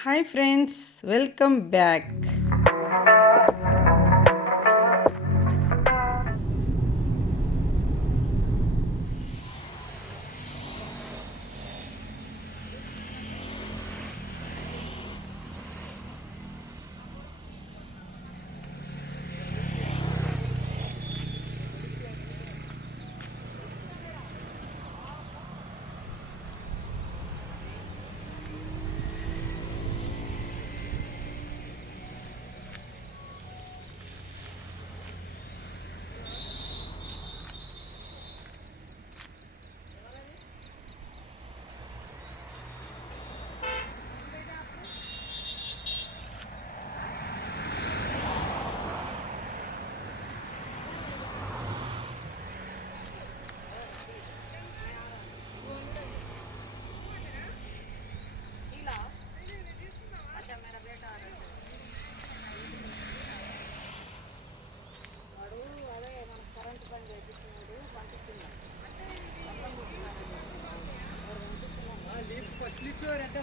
Hi friends welcome back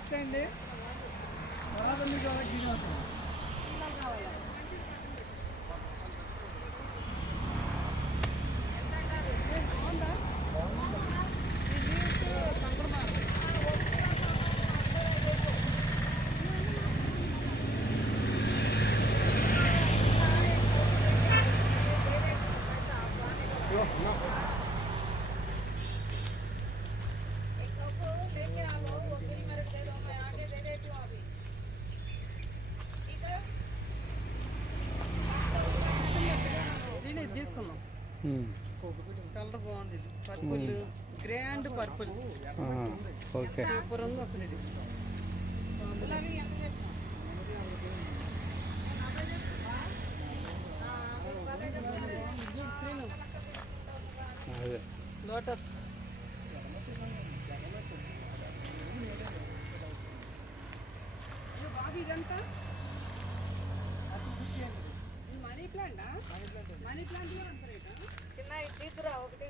leaf ఎంత వస్తాయండి తర్వాత మీకు వాళ్ళకి కలర్ బాగుంది purple grey and purple okay super ఉంది అసలు ఇది లోటస్ బాబు ఇదంతా మనీ ప్లాంట్ మనీ ప్లాంట్ కూడా అంత రేటా చిన్న తీసుకురా ఒకటి.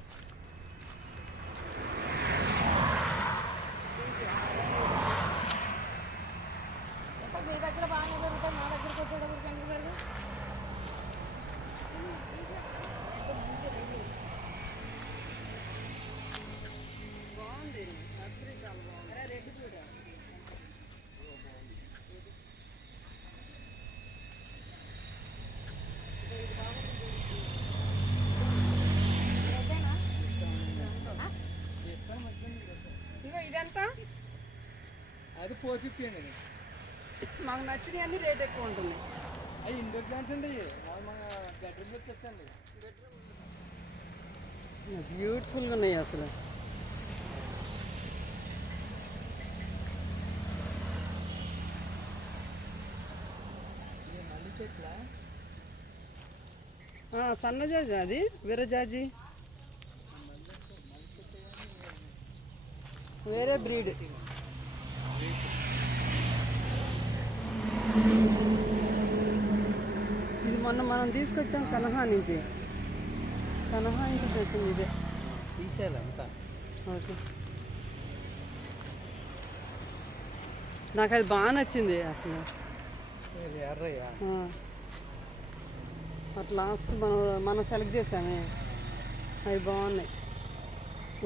మీ దగ్గర బాగానే పెరుగుతాయి మా దగ్గరకు వచ్చేటప్పుడు ఎందుకు పెరుగు బాగుంది నర్సరీ చాలా బాగుంది అరే రెడ్ చూడ ఇగో ఇదంతా? అది ఫోర్ ఫిఫ్టీ అండి అది. మాకు నచ్చినవి అన్ని రేట్ ఎక్కువ ఉంటుంది. అది ఇండోర్ ప్లాంట్స్ అండి. మన బెడ్రూమ్ వచ్చేస్తాయండి. బ్యూటిఫుల్గా ఉన్నాయి అసలు. చెట్ల? సన్నజాజి అది విరజాజి వేరే బ్రీడ్. ఇది మొన్న మనం తీసుకొచ్చాం కనహా నుంచి. కనహా నుంచి తెచ్చింది ఇదే. తీసేయాలి అంతా. ఓకే. నాకు అది బాగా నచ్చింది అసలు. ఇది ఎర్రయ్య. ఆ. అట్ లాస్ట్ మనం మనం సెలెక్ట్ చేసామే. అవి బాగున్నాయి.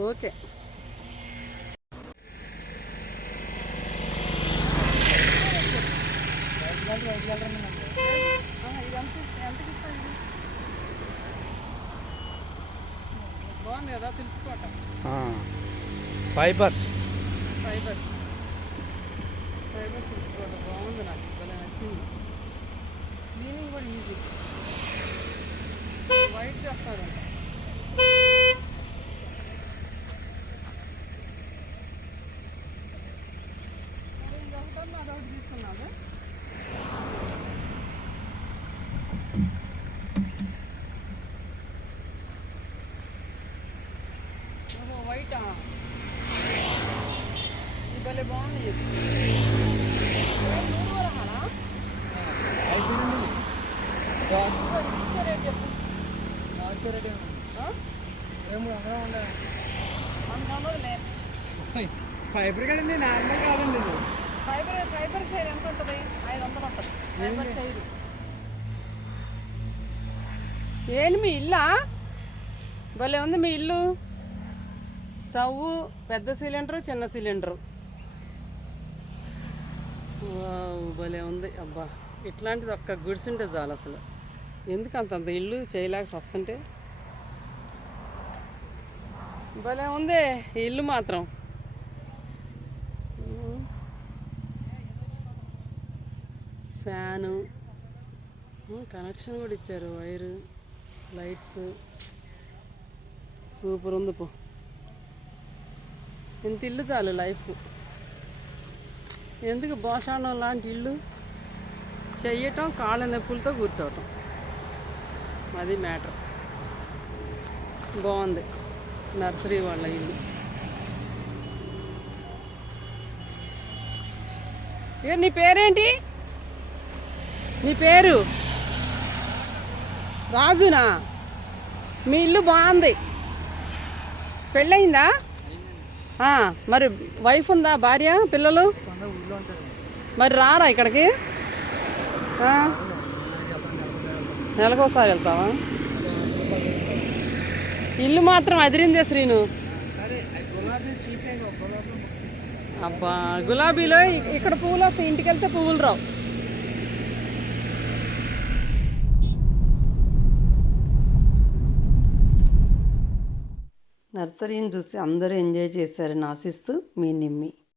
ఓకే. ఇది ఎంత ఎంతకి ఇది? బాగుంది కదా తెలుసుకోవటం. ఫైబర్ ఫైబర్ ఫైబర్ తెలుసుకోవటం బాగుంది నాకు భలే నచ్చింది. క్లీనింగ్ కూడా ఈజీ వైట్ అదొకటి తీసుకున్నాను ఓహో వైటా ఇది భలే బాగుంది ఇది. మూడు వరహాలా? అయిపోయింది మరి ఇచ్చే రేట్ చెప్పు నాటు రెడీ ఆ? ఏమో అందరం ఉండదులే ఫైబర్ కదండి నార్మల్ కాదండి ఇది. ఫైబర్ ఫైబర్ చైర్ ఎంత ఉంటుంది? ఐదు వందలు ఉంటుంది. ఫైబర్ చైర్ ఏంటి మీ ఇల్లా? భలే ఉంది మీ ఇల్లు. స్టవ్ పెద్ద సిలిండరు చిన్న సిలిండరు. వావ్, భలే ఉంది. అబ్బా ఇట్లాంటిది ఒక్క గుడిసి ఉంటే చాలు అసలు. ఎందుకు అంత అంత ఇల్లు చేయలేక వస్తుంటే భలే ఉంది ఈ ఇల్లు మాత్రం. ఫ్యాను. కనెక్షన్ కూడా ఇచ్చారు వైరు లైట్స్. సూపర్ ఉంది పో. ఇంత ఇల్లు చాలు లైఫ్ ఎందుకు భోషాణం లాంటి ఇల్లు? చెయ్యటం కాళ్ళ నొప్పులతో కూర్చోవటం. అది మ్యాటర్. బాగుంది నర్సరీ వాళ్ళ ఇల్లు. ఏ నీ పేరేంటి? నీ పేరు? రాజునా? మీ ఇల్లు బాగుంది పెళ్ళయిందా? మరి వైఫ్ ఉందా భార్య పిల్లలు? మరి రారా ఇక్కడికి? నెలకోసారి వెళ్తావా? ఇల్లు మాత్రం అదిరిందే శ్రీను. అబ్బా గులాబీలో ఇక్కడ పువ్వులు వస్తాయి ఇంటికి వెళ్తే పువ్వులు రావు. నర్సరీని చూసి అందరూ ఎంజాయ్ చేశారని ఆశిస్తూ మీ నిమ్మి.